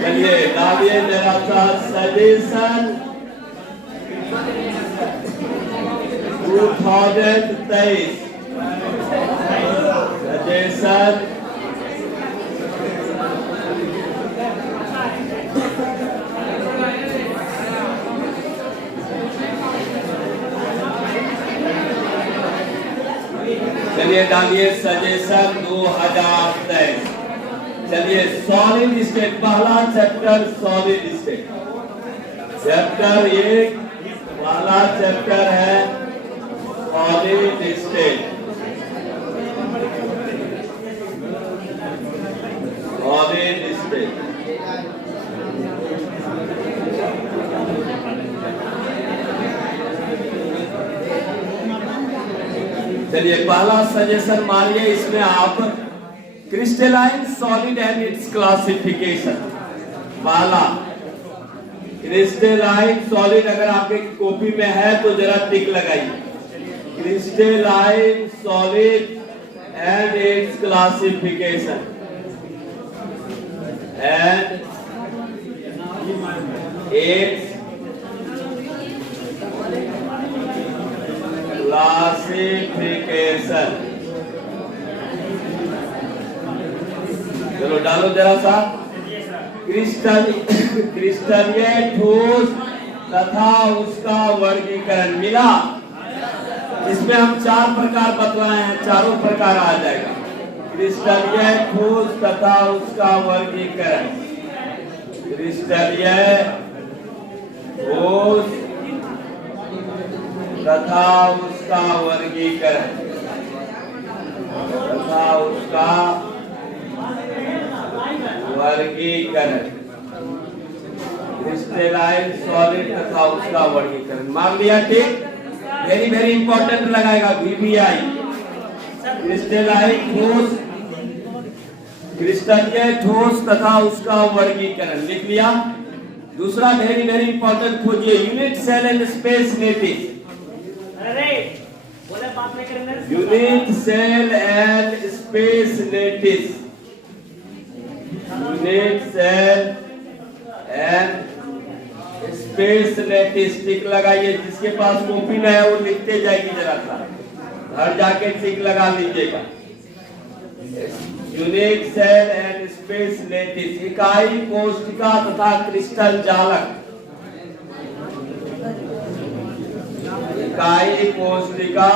चलिए डालिए जरा सा सजेशन 2023 सजेशन चलिए डालिए सजेशन 2023। चलिए सॉलिड स्टेट पहला चैप्टर सॉलिड स्टेट चैप्टर 1 पहला चैप्टर है सॉलिड स्टेट। सॉलिड स्टेट चलिए पहला सजेशन मानिए इसमें आप crystalline solid and it's classification. पहला क्रिस्टलाइन सॉलिड अगर आपके कॉपी में है तो जरा टिक लगाइए। Crystalline solid and it's classification and it's classification. चलो डालो जरा सा। क्रिस्टलीय ठोस तथा उसका वर्गीकरण मिला। इसमें हम 4 प्रकार बतलाए हैं, चारों प्रकार आ जाएगा। क्रिस्टलीय ठोस तथा उसका वर्गीकरण। क्रिस्टलीय ठोस तथा उसका वर्गीकरण तथा उसका वर्गीकरण। क्रिस्टलाइन सॉलिड तथा उसका वर्गीकरण मान लिया, ठीक। वेरी वेरी इंपॉर्टेंट लगाएगा VBI। क्रिस्टलाइन ठोस क्रिस्टलीय ठोस तथा उसका वर्गीकरण लिख लिया। दूसरा वेरी वेरी इंपॉर्टेंट खोजिए unit cell and space lattice. Unit cell and space lattice. Unit cell and space lattice tick लगाइए। जिसके पास कॉपी न है वो लिखते जाएगी, जरा सा घर जाके टिक लगा लीजिएगा। Unit cell and space lattice इकाई कोशिका तथा क्रिस्टल जालक। इकाई कोशिका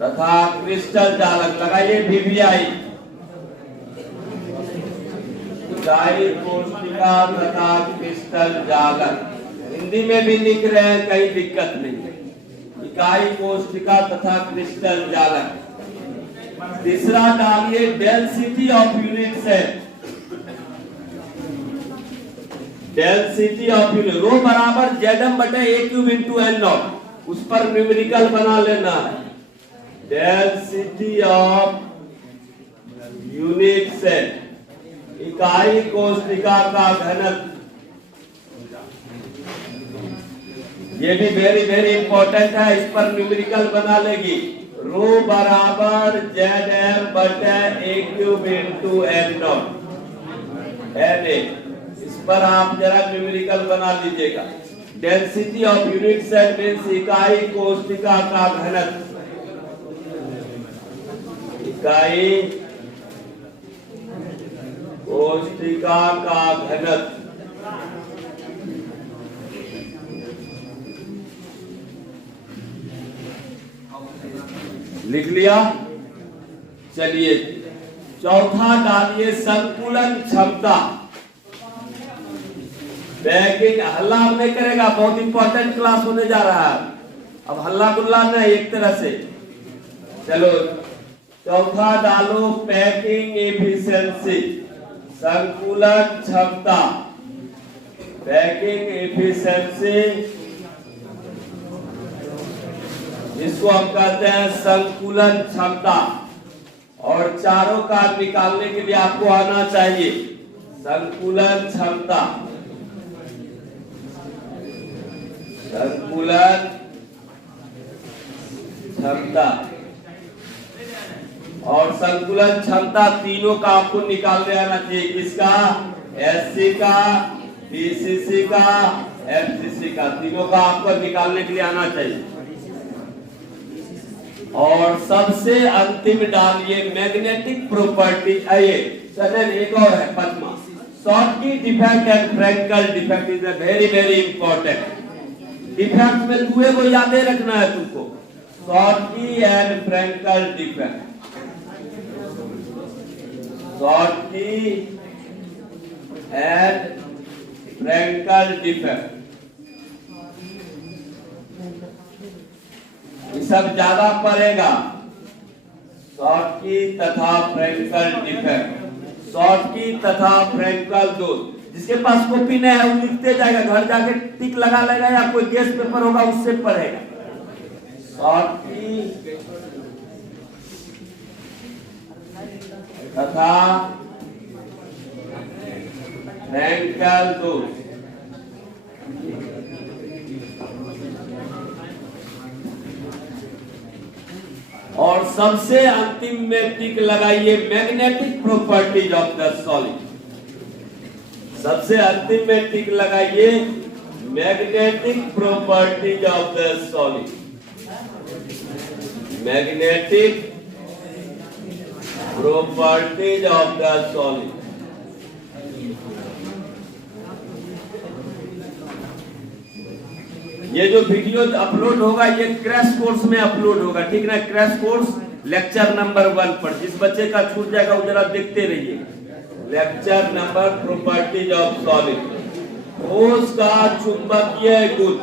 तथा क्रिस्टल जालक लगाइए VBI। इकाई कोशिका तथा क्रिस्टल जालक हिंदी में भी लिख रहे हैं, कहीं दिक्कत नहीं। इकाई कोशिका तथा क्रिस्टल जालक। तीसरा डालिए density of unit cell. Density of unit rho बराबर Zm/A³ into N0। उस पर न्यूमेरिकल बना लेना है। डेंसिटी ऑफ यूनिट सेल इकाई कोशिका का घनत्व। ये भी वेरी वेरी इंपॉर्टेंट है, इस पर न्यूमेरिकल बना लेगी। रो बराबर Zm/A³ into N0 Na। इस पर आप जरा न्यूमेरिकल बना लीजिएगा। Density of unit cell means इकाई कोशिका का घनत्व। इकाई कोशिका का घनत्व। लिख लिया। चलिए चौथा डालिए संकुलन क्षमता। बैगिंग हल्ला नहीं करेगा, बहुत इंपॉर्टेंट क्लास होने जा रहा है। अब हल्ला गुल्ला नहीं, एक तरह से। चलो चौथा डालो पैकिंग एफिशिएंसी। संकुलन क्षमता पैकिंग एफिशिएंसी, इसको हम कहते हैं संकुलन क्षमता। और चारों का निकालने के लिए आपको आना चाहिए संकुलन क्षमता। संकुलन क्षमता और संतुलन क्षमता तीनों का आपको निकालने आना चाहिए। किसका? एससी का, बीसीसी का, एफसीसी का, तीनों का आपको निकालने के लिए आना चाहिए। और सबसे अंतिम डालिए मैग्नेटिक प्रॉपर्टी। आइए चलिए, एक और है Padma. Schottky defect and Frenkel defect is a very very important. Defect में दुए को याद रखना है तुमको, Schottky and Frenkel defect. Schottky and Frenkel defect, ये सब ज्यादा पड़ेगा। शॉर्टकी तथा फ्रैंकल डिफेक्ट, शॉर्टकी तथा फ्रैंकल दोष। जिसके पास कॉपी नहीं है वो लिखते जाएगा, घर जाके टिक लगा लेगा या कोई गेस्ट पेपर होगा उससे पढ़ेगा। शॉर्टकी तथा फ्रैंकल दोष। और सबसे अंतिम में टिक लगाइए magnetic properties of the solid. सबसे अंतिम में टिक लगाइए magnetic properties of the solid. Magnetic properties of the solid. ये जो वीडियो अपलोड होगा ये क्रैश कोर्स में अपलोड होगा, ठीक ना? क्रैश कोर्स लेक्चर नंबर 1 पर। जिस बच्चे का छूट जाएगा वो जरा देखते रहिए। Lecture number properties of solid. ठोस का चुंबकीय गुण,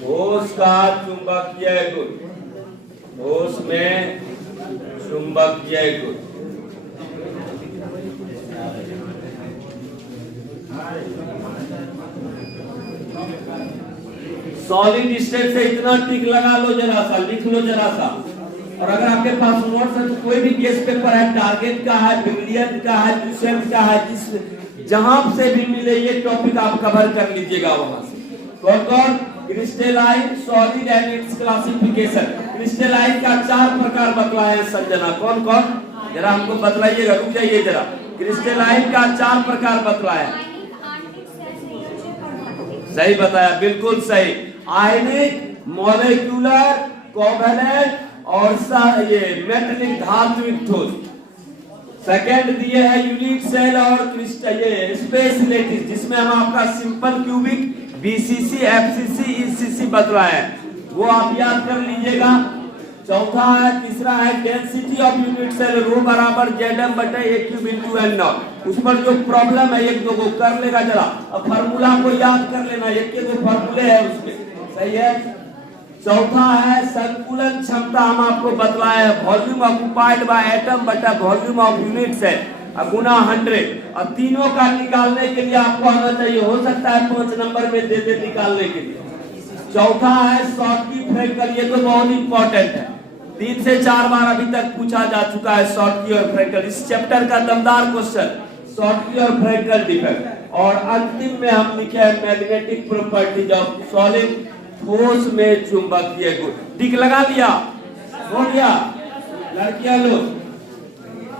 ठोस का चुंबकीय गुण, ठोस में चुंबकीय गुण। सॉलिड स्टेट से इतना टिक लगा लो, जरा सा लिख लो जरा सा। और अगर आपके पास नोट्स है तो कोई भी गेस्ट पेपर है, टारगेट का है, ब्रिलियंट का है, ट्यूशन का है, जिस जहां से भी मिले ये टॉपिक आप कवर कर लीजिएगा वहां से। कौन कौन? Crystalline, solid and it's classification. Crystalline का 4 प्रकार बतलाया है संजना। कौन कौन? जरा हमको बतलाइएगा, रुक जाइए जरा। क्रिस्टलाइन का 4 प्रकार बतलाया। सही बताया, बिल्कुल सही। आयनिक, मॉलिक्यूलर, कोवैलेंट और ये मेटलिक धात्विक ठोस। सेकंड दिए है यूनिट सेल और क्रिस्टल, ये स्पेस लेटिस, जिसमें हम आपका simple cubic, BCC, FCC, ECC बतलाया है, वो आप याद कर लीजिएगा। चौथा है, तीसरा है डेंसिटी ऑफ यूनिट सेल, रो बराबर Zm बटे A cube into N not. उस पर जो प्रॉब्लम है एक दो को कर लेगा जरा, अब फार्मूला को याद कर लेना, एक के दो फार्मूले है उसके, सही है। चौथा है संकुलन क्षमता, हम आपको बतलाया है वॉल्यूम ऑक्युपाइड बाय एटम बटा वॉल्यूम ऑफ यूनिट सेल गुना 100। और तीनों का निकालने के लिए आपको आना चाहिए, हो सकता है 5 नंबर में दे दे निकालने के लिए। चौथा है शॉर्टकी फ्रैंकल, ये तो बहुत इंपॉर्टेंट है, 3 से 4 बार अभी तक पूछा जा चुका है शॉर्टकी और फ्रैंकल। इस चैप्टर का दमदार क्वेश्चन, शॉर्टकी और फ्रैंकल डिफेक्ट। और अंतिम में हम लिखे हैं मैग्नेटिक प्रॉपर्टीज ऑफ सॉलिड, ठोस में चुंबकीय गुण। टिक लगा लिया? हो गया? लड़कियां लोग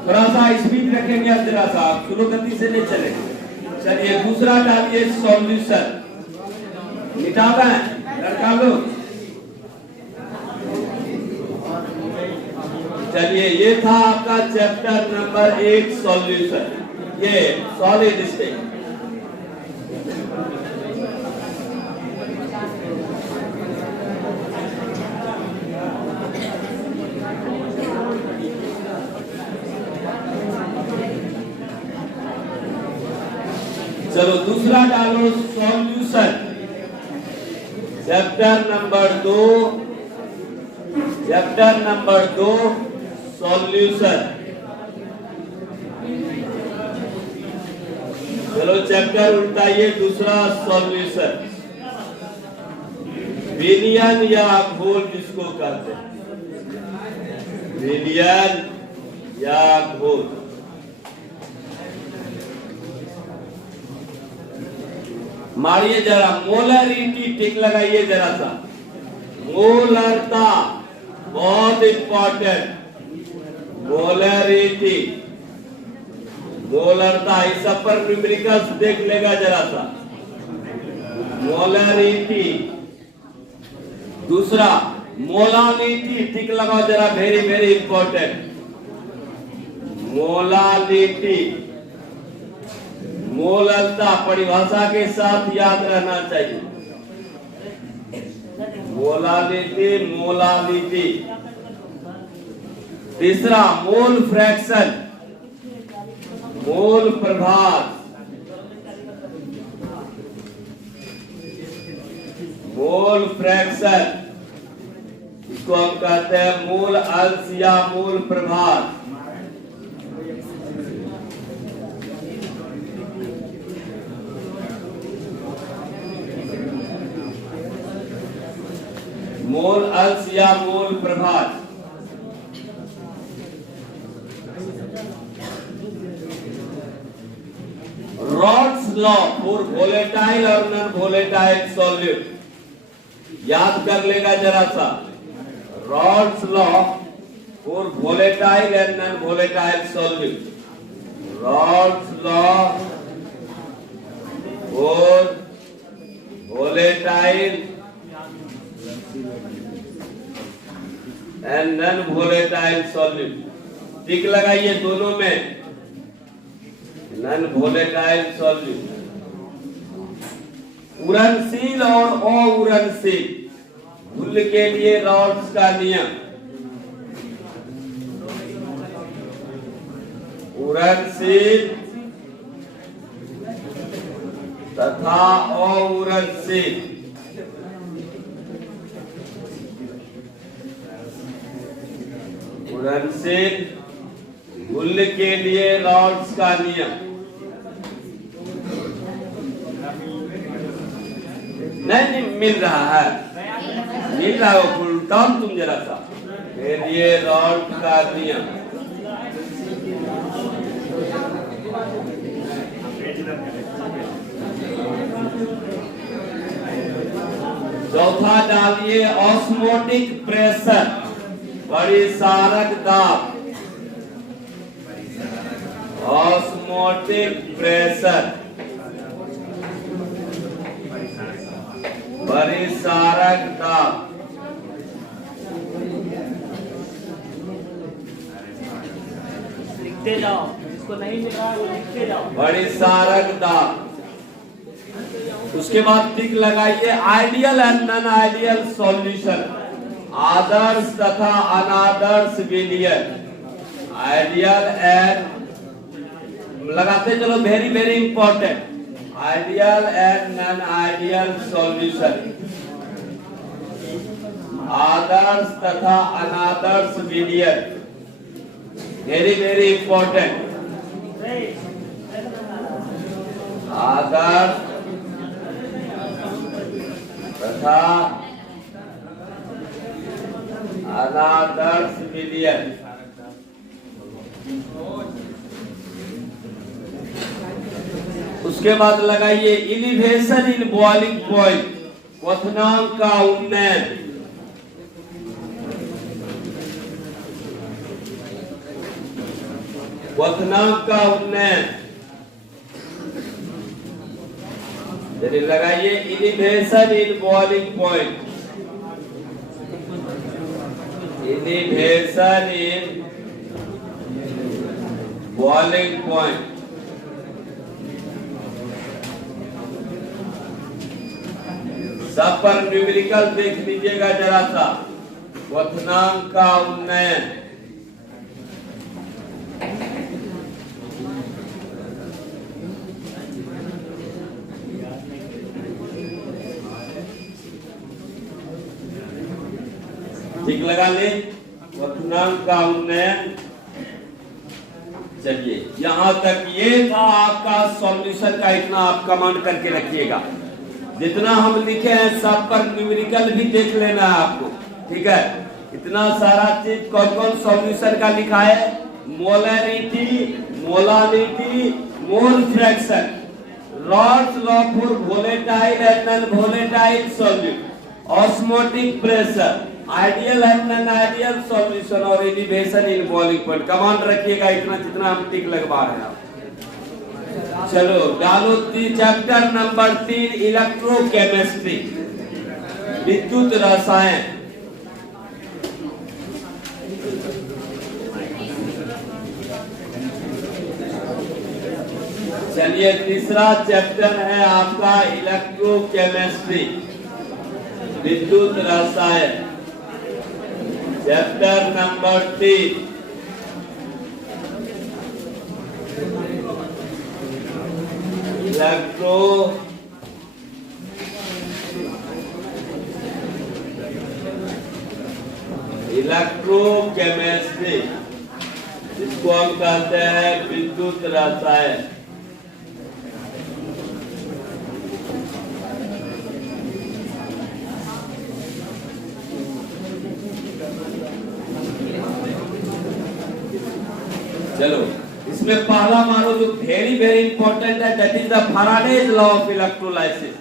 थोड़ा सा स्पीड रखेंगे, जरा सा स्लो गति से नहीं चलेंगे। चलिए दूसरा डालिए सॉल्यूशन। मिटाना है लड़का लोग। चलिए ये था आपका चैप्टर नंबर 1 सॉल्यूशन, ये सॉलिड स्टेट। चलो दूसरा डालो solution, chapter number 2, chapter number 2 solution. चलो चैप्टर उल्टाइए, दूसरा सॉल्यूशन। विलियन या घोल जिसको कहते हैं, विलियन या घोल। मारिए जरा, मोलरिटी टिक लगाइए जरा सा, मोलरता बहुत इंपॉर्टेंट, मोलरिटी, मोलरता, इस सब पर न्यूमेरिकल्स देख लेगा जरा सा। मोलरिटी। दूसरा मोलालिटी, टिक लगाओ जरा, वेरी वेरी इंपॉर्टेंट। मोलालिटी, मोलरता परिभाषा के साथ याद रहना चाहिए। Molality, molality. तीसरा मोल फ्रैक्शन, मोल प्रभार, मोल फ्रैक्शन, इसको हम कहते हैं मोल अंश या मोल प्रभार। मोल अंश या मोल प्रभार। रॉड्स लॉ फॉर वोलेटाइल और नॉन वोलेटाइल सॉल्यूट, याद कर लेगा जरा सा। Raoult's law for volatile and non volatile solute. Raoult's law for volatile and non volatile solute. Tick लगाइए दोनों में, नॉन वोलेटाइल सॉल्यूट। उड़नशील और अउड़नशील, घुल के लिए रॉड्स का नियम। उड़नशील तथा अउड़नशील, उड़नशील घुल के लिए रॉड्स का नियम। नहीं मिल रहा है, मिल रहा है फुल टर्म, तुम जरा सा के लिए रॉड का नियम। चौथा डालिए ऑस्मोटिक प्रेशर, परिसारक दाब। ऑस्मोटिक प्रेशर, परिसारक दाब। लिखते जाओ, इसको नहीं मिल रहा वो लिखते जाओ। परिसारक दाब। उसके बाद टिक लगाइए ideal and non ideal solution, आदर्श तथा अनादर्श विलयन। आइडियल एंड लगाते चलो, very very important. Ideal and non ideal solution, आदर्श तथा अनादर्श विलयन, वेरी वेरी इंपॉर्टेंट। आदर्श तथा अनादर्श विलयन। उसके बाद लगाइए इलिवेशन इन बॉइलिंग पॉइंट, क्वथनांक का उन्नयन। क्वथनांक का उन्नयन, चलिए लगाइए इलिवेशन इन बॉइलिंग पॉइंट। इलिवेशन इन बॉइलिंग पॉइंट। सब पर न्यूमेरिकल देख लीजिएगा जरा सा। क्वथनांक का उन्नयन, ठीक लगा ले। क्वथनांक का उन्नयन। चलिए यहां तक ये था आपका सॉल्यूशन का, इतना आप कमांड करके रखिएगा। जितना हम लिखे हैं सब पर न्यूमेरिकल भी देख लेना है आपको, ठीक है। इतना सारा चीज कौन कौन सॉल्यूशन का लिखा है, molarity, molality, mole fraction, Raoult's law for volatile and non volatile solute, osmotic pressure, ideal and non ideal solution और elevation in boiling point. Command रखिएगा इतना जितना हम टिक लगवा रहे हैं। चलो डालो चैप्टर नंबर 3 इलेक्ट्रोकेमिस्ट्री, विद्युत रसायन। चलिए तीसरा चैप्टर है आपका इलेक्ट्रोकेमिस्ट्री, विद्युत रसायन, चैप्टर नंबर 3। इलेक्ट्रोकेमिस्ट्री, इसको हम कहते हैं विद्युत रसायन। चलो इसमें पहला मानो जो वेरी इंपॉर्टेंट है, that is the Faraday's law of electrolysis,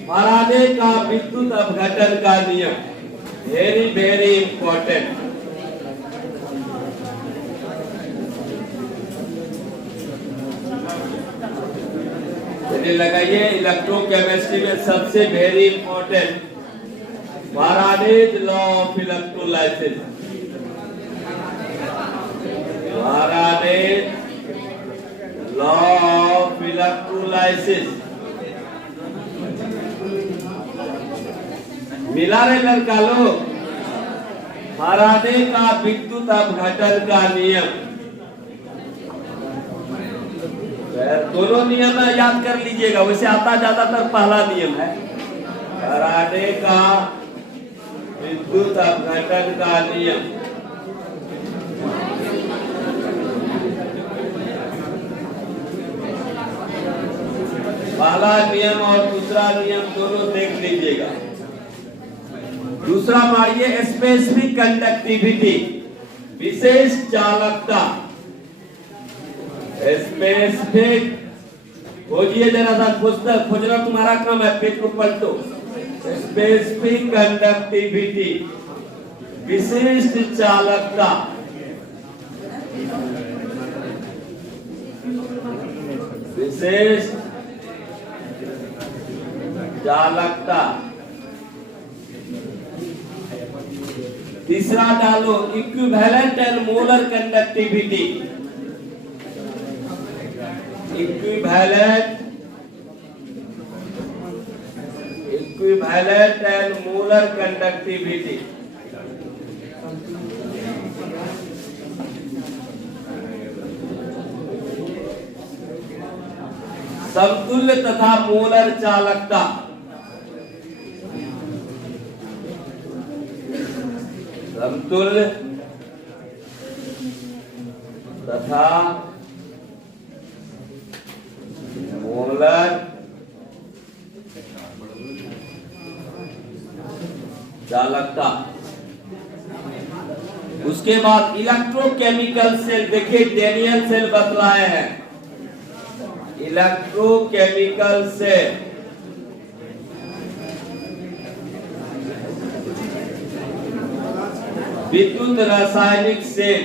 Faraday का विद्युत अपघटन का नियम, वेरी इंपॉर्टेंट। चलिए लगाइए, इलेक्ट्रोकेमिस्ट्री में सबसे very important Faraday's law of electrolysis, Faraday's law of electrolysis. मिला रे लड़का लोग, फैराडे का विद्युत अपघटन का नियम। दोनों नियम याद कर लीजिएगा, वैसे आता ज्यादातर पहला नियम है, फैराडे का विद्युत अपघटन का नियम। पहला नियम और दूसरा नियम दोनों देख लीजिएगा। दूसरा मारिए, स्पेसिफिक कंडक्टिविटी, विशेष चालकता। स्पेसिफिक खोजिए जरा सा, खोजना तुम्हारा काम है, पेज को पलटो। स्पेसिफिक कंडक्टिविटी, विशिष्ट चालकता। विशेष चालकता। तीसरा डालो, equivalent and molar conductivity, equivalent and molar conductivity. समतुल्य तथा मोलर चालकता, समतुल्य तथा मोलर चालकता। उसके बाद इलेक्ट्रोकेमिकल सेल, देखिए डेनियल सेल बतलाए हैं, इलेक्ट्रोकेमिकल सेल। विद्युत रासायनिक सेल,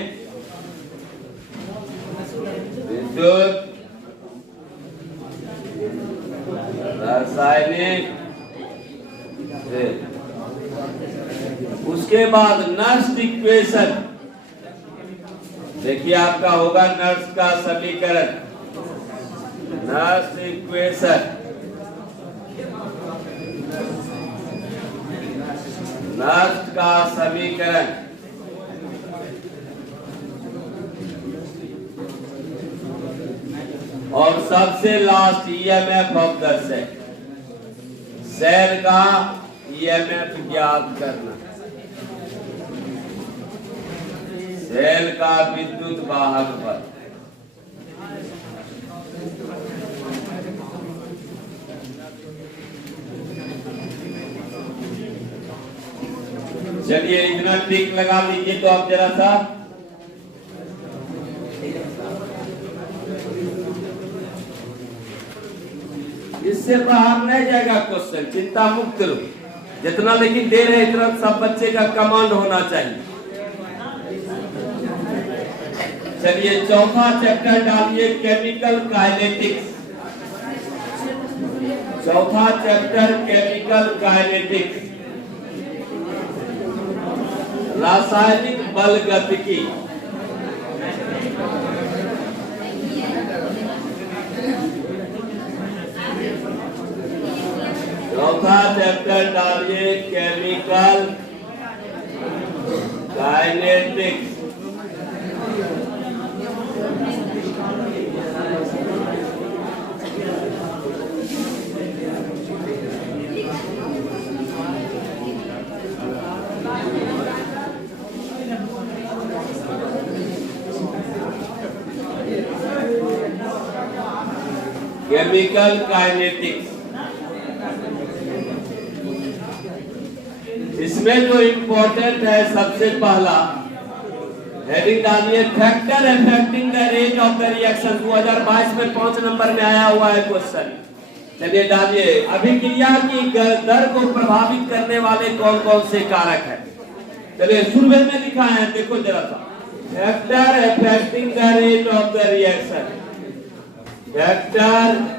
विद्युत रासायनिक सेल। उसके बाद नर्स इक्वेशन, देखिए आपका होगा नर्स का समीकरण, नर्स इक्वेशन, नर्स का समीकरण। और सबसे last EMF of the cell, cell का ईएमएफ ज्ञात करना, सेल का विद्युत वाहक बल। चलिए इतना टिक लगा लीजिए। तो आप जरा सा इससे बाहर नहीं जाएगा क्वेश्चन, चिंता मुक्त रहो। जितना लेकिन दे रहे इतना सब बच्चे का कमांड होना चाहिए। चलिए चौथा चैप्टर डालिए केमिकल काइनेटिक्स। चौथा चैप्टर केमिकल काइनेटिक्स, रासायनिक बल गतिकी। चौथा चैप्टर डालिए केमिकल काइनेटिक्स। केमिकल काइनेटिक्स, इसमें जो इम्पोर्टेंट है सबसे पहला हेडिंग डालिए factor affecting the rate of the reaction. 2022 में 5 नंबर में आया हुआ है क्वेश्चन। चलिए डालिए अभिक्रिया की दर को प्रभावित करने वाले कौन कौन से कारक है। चलिए शुरू में लिखा है, देखो जरा सा, factor affecting the rate of the reaction. Factor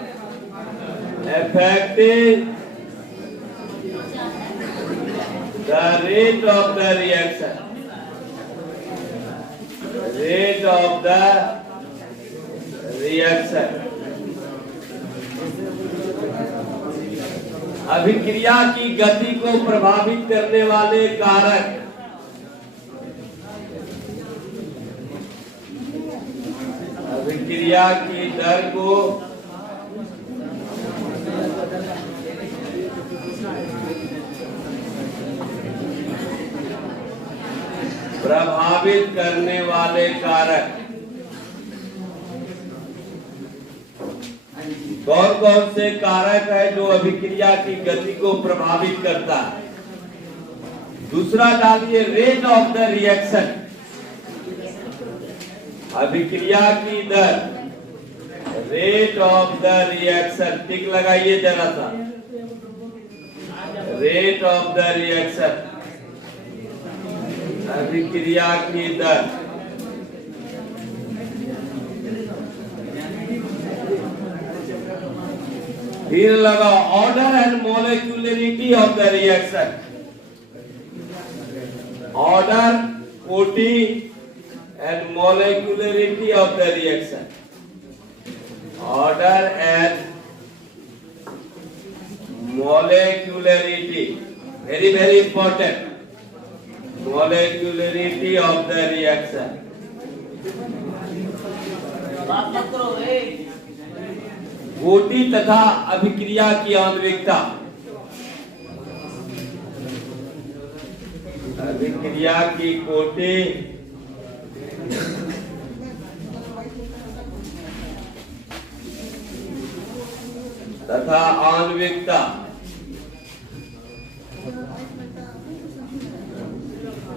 affecting the rate of the reaction, rate of the reaction। अभिक्रिया की गति को प्रभावित करने वाले कारक। अभिक्रिया की दर को प्रभावित करने वाले कारक कौन कौन से कारक है जो अभिक्रिया की गति को प्रभावित करता है। दूसरा डालिए रेट ऑफ द रिएक्शन, अभिक्रिया की दर, रेट ऑफ द रिएक्शन। टिक लगाइए जरा सा, रेट ऑफ द रिएक्शन, अभिक्रिया की दर। फिर लगाओ order and molecularity of the reaction, order, कोटि and molecularity of the reaction, order and molecularity, very very important, molecularity of the reaction। कोटि तथा अभिक्रिया की आणविकता, अभिक्रिया की कोटि तथा आणविकता।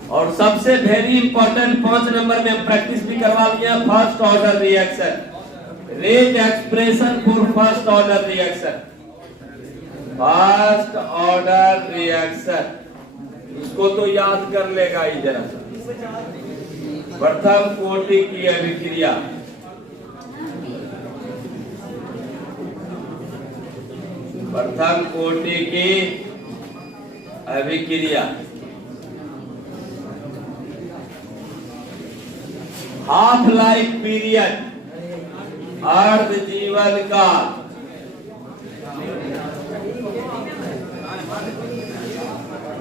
और सबसे वेरी इंपॉर्टेंट 5 नंबर में हम प्रैक्टिस भी करवा लिया, first order reaction, rate expression for first order reaction, first order reaction. इसको तो याद कर लेगा ही जरा सा। प्रथम कोटि की अभिक्रिया, प्रथम कोटि की अभिक्रिया। हाफ लाइफ पीरियड, अर्ध जीवन काल,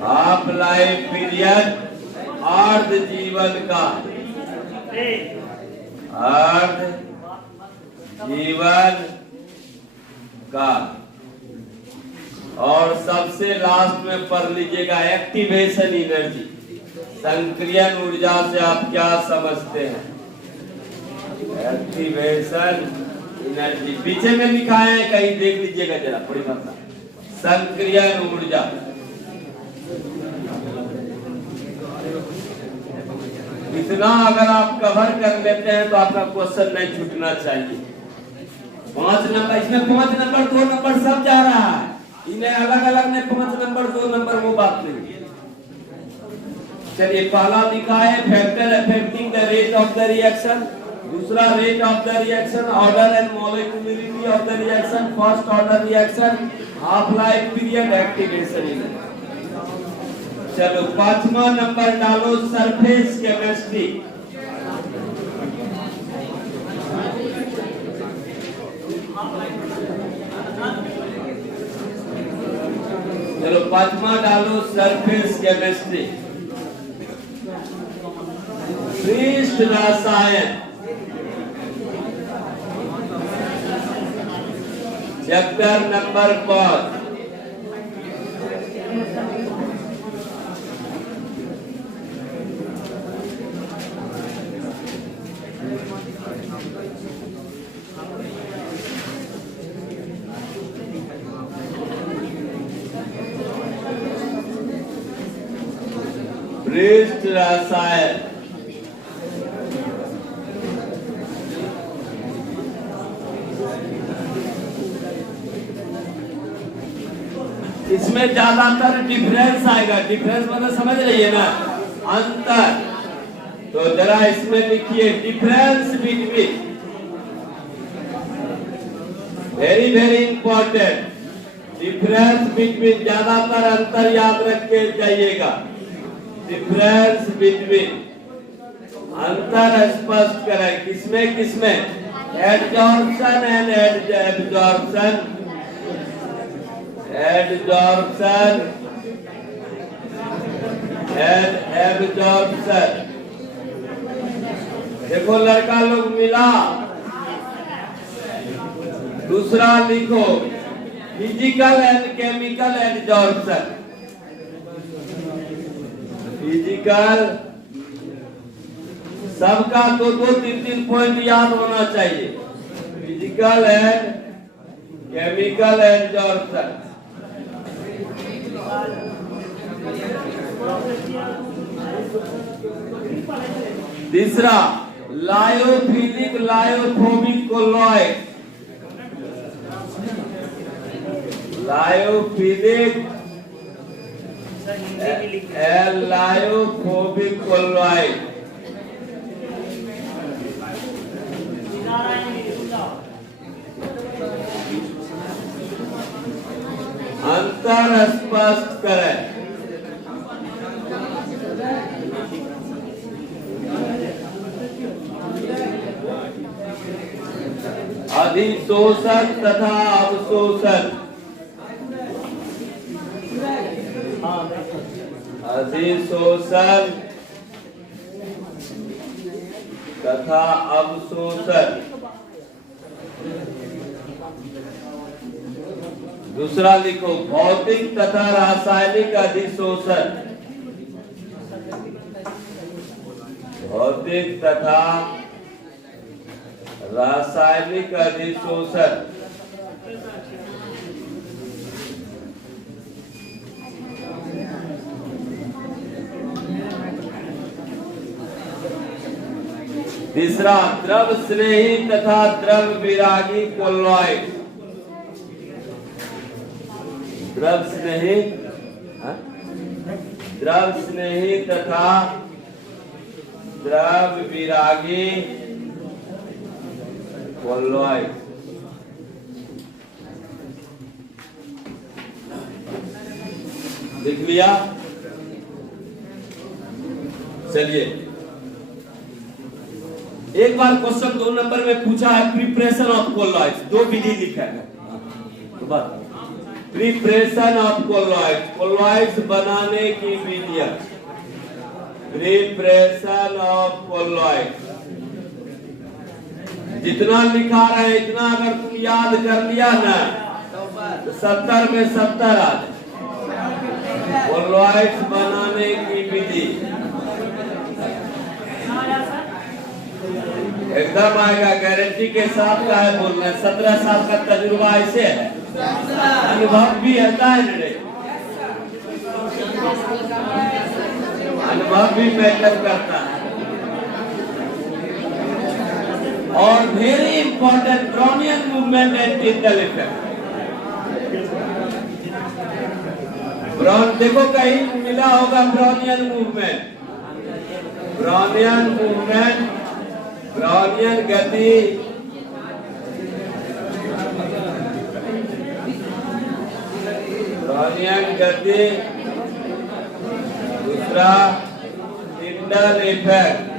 हाफ लाइफ पीरियड, अर्ध जीवन काल, अर्ध जीवन काल। और सबसे लास्ट में पढ़ लीजिएगा एक्टिवेशन एनर्जी, संक्रियन ऊर्जा से आप क्या समझते हैं। एक्टिवेशन एनर्जी पीछे में लिखा है, कहीं देख लीजिएगा जरा थोड़ी बात। संक्रियन ऊर्जा, इतना अगर आप कवर कर लेते हैं तो आपका क्वेश्चन नहीं छूटना चाहिए। 5 नंबर, इसमें 5 नंबर 2 नंबर सब जा रहा है। इन्हें अलग अलग ने 5 नंबर 2 नंबर वो बात नहीं। चलिए पहला लिखा है factor affecting the rate of the reaction, दूसरा rate of the reaction, order and molecularity of the reaction, first order reaction, half life period, activation. चलो 5वां नंबर डालो सरफेस केमिस्ट्री। चलो 5वां डालो सरफेस केमिस्ट्री। पृष्ठ रसायन चैप्टर नंबर 5। पृष्ठ रसायन इसमें ज्यादातर डिफरेंस आएगा। डिफरेंस मतलब समझ रही है ना, अंतर। तो जरा इसमें लिखिए difference between, very very important, difference between, ज्यादातर अंतर याद रख के जाइएगा। डिफरेंस बिटवीन, अंतर स्पष्ट करें किसमें किसमें, adsorption and absorption, adsorption and absorption. देखो लड़का लोग मिला। दूसरा लिखो physical and chemical absorption. Physical सबका 2-3 पॉइंट याद होना चाहिए। Physical and chemical absorption. तीसरा lyophilic lyophobic colloid, lyophilic lyophobic colloid. अंतर स्पष्ट करें। अधिशोषण तथा अवशोषण, अधिशोषण तथा अवशोषण। दूसरा लिखो भौतिक तथा रासायनिक अधिशोषण, भौतिक तथा रासायनिक अधिशोषण। तीसरा द्रव स्नेही तथा द्रव विरागी कोलॉइड, द्रव स्नेही, द्रव स्नेही तथा द्रव विरागी कोलॉइड। लिख लिया। चलिए एक बार क्वेश्चन 2 नंबर में पूछा है प्रिपरेशन ऑफ कोलॉइड्स, 2 विधि लिखा है। तो बात प्रिपरेशन ऑफ कोलॉइड्स, कोलॉइड्स बनाने की विधियां, प्रिपरेशन ऑफ कोलॉइड्स। जितना लिखा रहे इतना अगर तुम याद कर लिया ना तो 70 में 70 आ जाए। कोलॉइड्स बनाने की विधि एकदम आएगा, गारंटी के साथ का है बोल रहे हैं। 17 साल का तजुर्बा ऐसे है, अनुभव भी होता है रे, अनुभव भी मैटर करता है। और very important Brownian movement and Tyndall effect. Brown देखो कहीं मिला होगा Brownian movement, Brownian movement, Brownian गति, ब्राउनियन गति। दूसरा टिंडल इफेक्ट,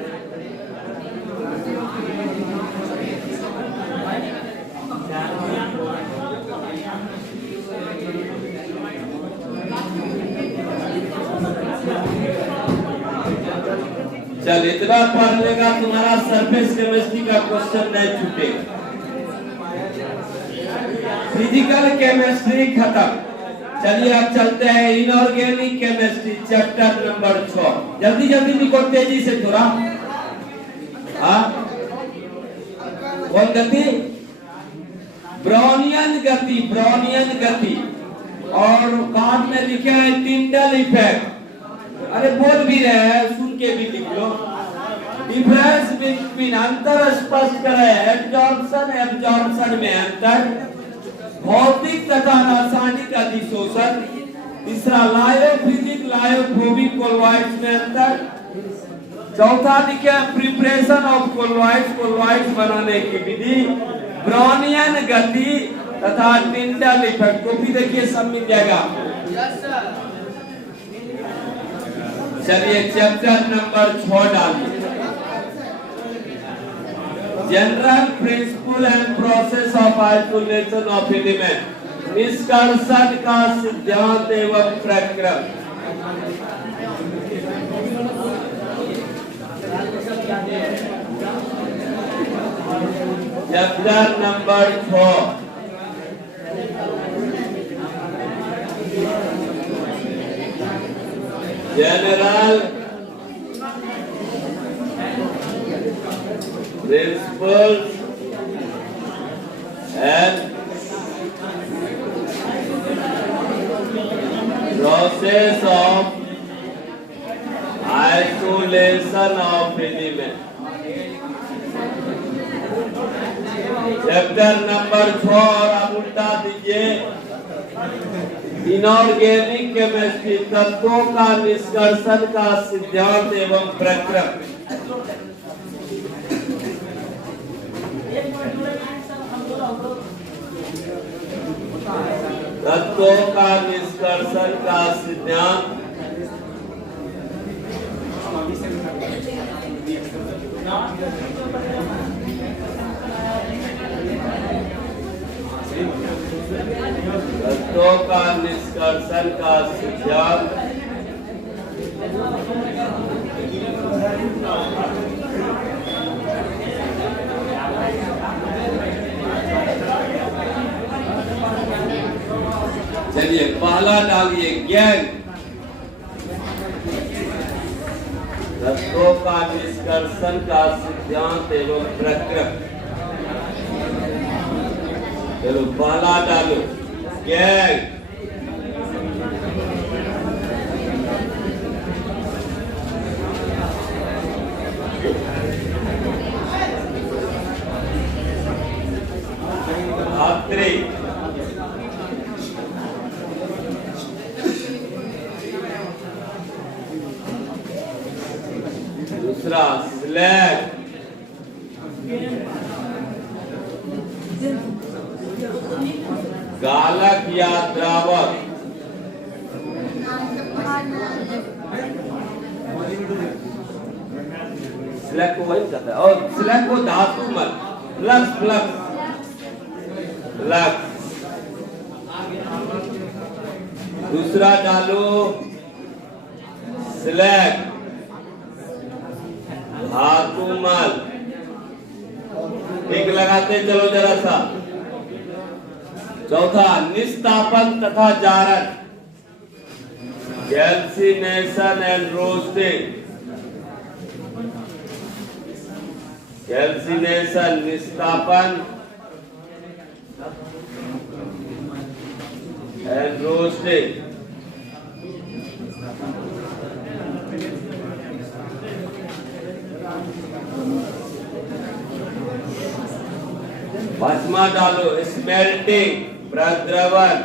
चल इतना पढ़ लेगा तुम्हारा सरफेस केमिस्ट्री का क्वेश्चन नहीं छूटेगा। फिजिकल केमिस्ट्री खत्म। चलिए अब चलते हैं इनऑर्गेनिक केमिस्ट्री चैप्टर नंबर 6। जल्दी जल्दी लिखो तेजी से थोड़ा। कौन गति? ब्राउनियन गति, ब्राउनियन गति। और बाद में लिखे है टिंडल इफेक्ट। अरे बोल भी रहे हैं, सुन के भी लिख लो। डिफरेंस बिटवीन, अंतर स्पष्ट करे, एब्जॉर्प्शन एब्जॉर्प्शन में अंतर, भौतिक तथा रासायनिक अधिशोषण। तीसरा लायोफिजिक लायोफोबिक कोलॉइड्स में अंतर। चौथा लिखे प्रिपरेशन ऑफ कोलॉइड्स, कोलॉइड्स बनाने की विधि, ब्राउनियन गति तथा टिंडल इफेक्ट। कॉपी देखिए सब मिल जाएगा। चलिए चैप्टर नंबर 6 डालिए। General principle and process of isolation of element, निष्कर्षण का सिद्धांत एवं प्रक्रम। Chapter number 6 general principles and process of isolation of element. Chapter number 6 और अब उल्टा दीजिए। इनऑर्गेनिक केमिस्ट्री, तत्वों का निष्कर्षण का सिद्धांत एवं प्रक्रम। तत्वों का निष्कर्षण का सिद्धांत तत्वों का निष्कर्षण का सिद्धांत। चलिए पहला डालिए ज्ञान। तत्वों का निष्कर्षण का सिद्धांत एवं प्रक्रम। चलो पहला डालो ज्ञान। दूसरा स्लैग, गालक या द्रावक। स्लैग को वही कहता है, और स्लैग को धातु मत, फ्लक्स फ्लक्स फ्लक्स। दूसरा डालो स्लैग, धातु मल। एक लगाते चलो जरा सा। चौथा निस्तापन तथा जारक, कैल्सिनेशन एंड रोस्टिंग। कैल्सिनेशन निस्तापन एंड रोस्टिंग। पांचवा डालो स्मेल्टिंग, प्रद्रवन।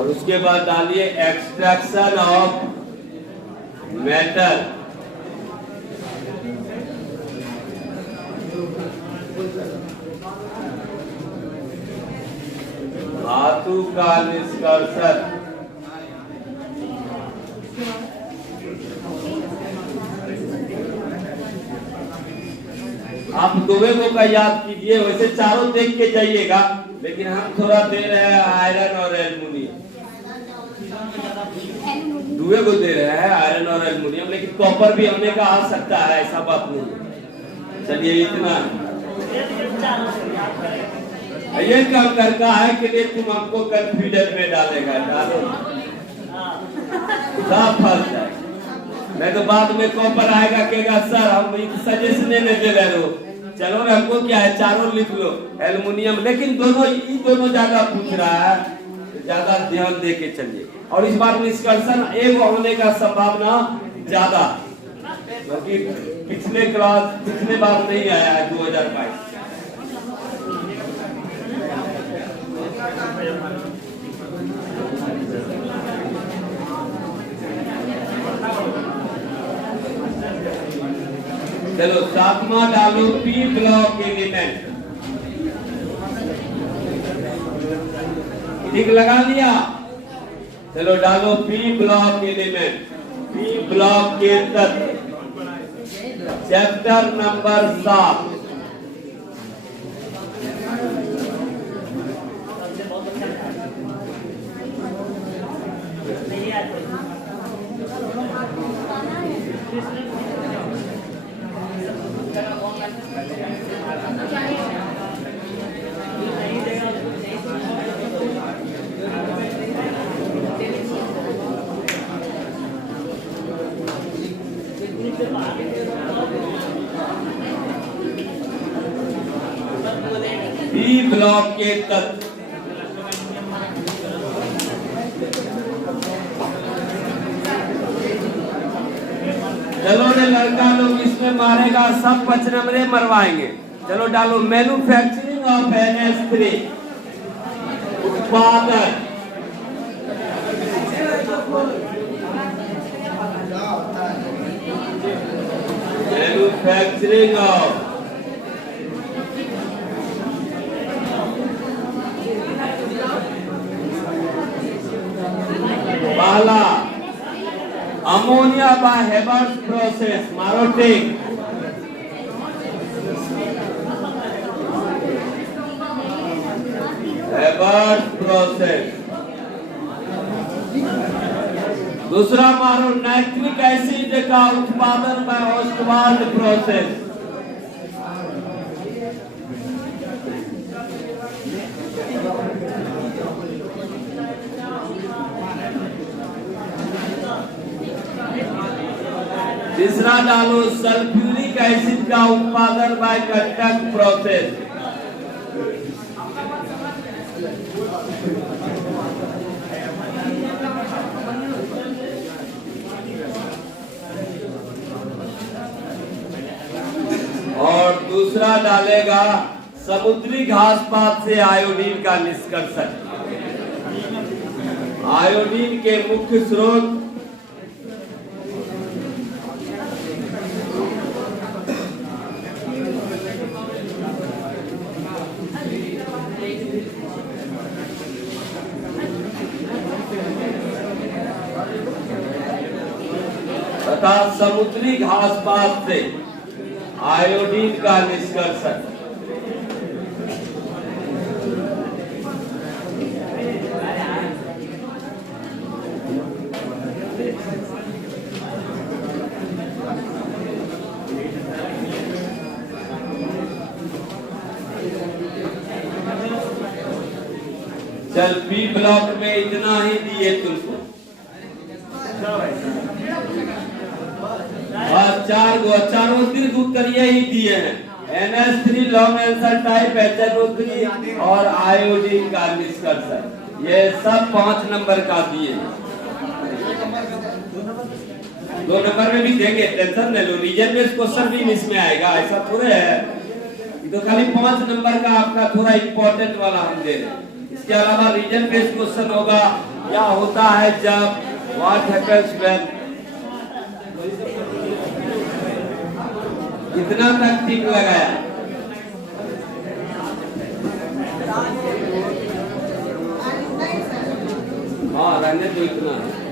और उसके बाद डालिए एक्सट्रैक्शन ऑफ मेटल। धातु का निष्कर्षण। आप दुबे का याद कीजिए, वैसे चारों देख के जाइएगा, लेकिन हम थोड़ा दे रहे हैं आयरन और एल्युमिनियम। दुबे को दे रहे हैं आयरन और एल्युमिनियम, लेकिन कॉपर भी होने का आ सकता है, ऐसा बात नहीं। चलिए इतना ये काम करता है कि लिए तुम हमको कंफ्यूजन में डालेगा, डालो सब फंस जाए। मैं तो बाद में कॉपर आएगा कहेगा सर हम सजेशन नहीं दे रहे हो, चलो ना हमको क्या है चारों लिख लो एल्युमिनियम, लेकिन दोनों ज्यादा पूछ रहा है, ज्यादा ध्यान दे के चलिए। और इस बार निष्कर्षण एक होने का संभावना ज्यादा, क्योंकि पिछले बार नहीं आया है 2022। चलो सातवां डालो पी ब्लॉक एलिमेंट। ठीक लगा लिया? चलो डालो P block element. P block के तत्व चैप्टर नंबर 7। बी ब्लॉक के तत्व चलो ने लड़का लोग इसमें मारेगा, सब 5 नंबरे मरवाएंगे। चलो डालो मैन्युफैक्चरिंग ऑफ NH3 उत्पादन। मैन्युफैक्चरिंग ऑफ पहला अमोनिया बाय हेबर्स प्रोसेस, मारो टिक। Haber's process. दूसरा मारो नाइट्रिक एसिड का उत्पादन बाय ओस्टवाल्ड प्रोसेस। तीसरा डालो सल्फ्यूरिक एसिड का उत्पादन बाय कंडक्ट प्रोसेस। और दूसरा डालेगा समुद्री घास पात से आयोडीन का निष्कर्षण। आयोडीन के मुख्य स्रोत तथा समुद्री घास पात से आयोडीन का निष्कर्षण। चल बी ब्लॉक में इतना ही दिए तुमको, और चारों दीर्घ उत्तर यही दिए हैं। NH3 long answer type HNO3 और आयोडीन का निष्कर्षण, ये सब 5 नंबर का दिए हैं। 2 नंबर में भी देंगे, टेंशन नहीं लो, रीजन बेस्ड क्वेश्चन भी इसमें आएगा, ऐसा थोड़े है। तो खाली 5 नंबर का आपका थोड़ा इंपॉर्टेंट वाला हम दे रहे हैं। इसके अलावा रीजन बेस्ड क्वेश्चन होगा, क्या होता है जब, व्हाट हैपेंस व्हेन। कितना तक टिक लगाया? हाँ रहने दो इतना।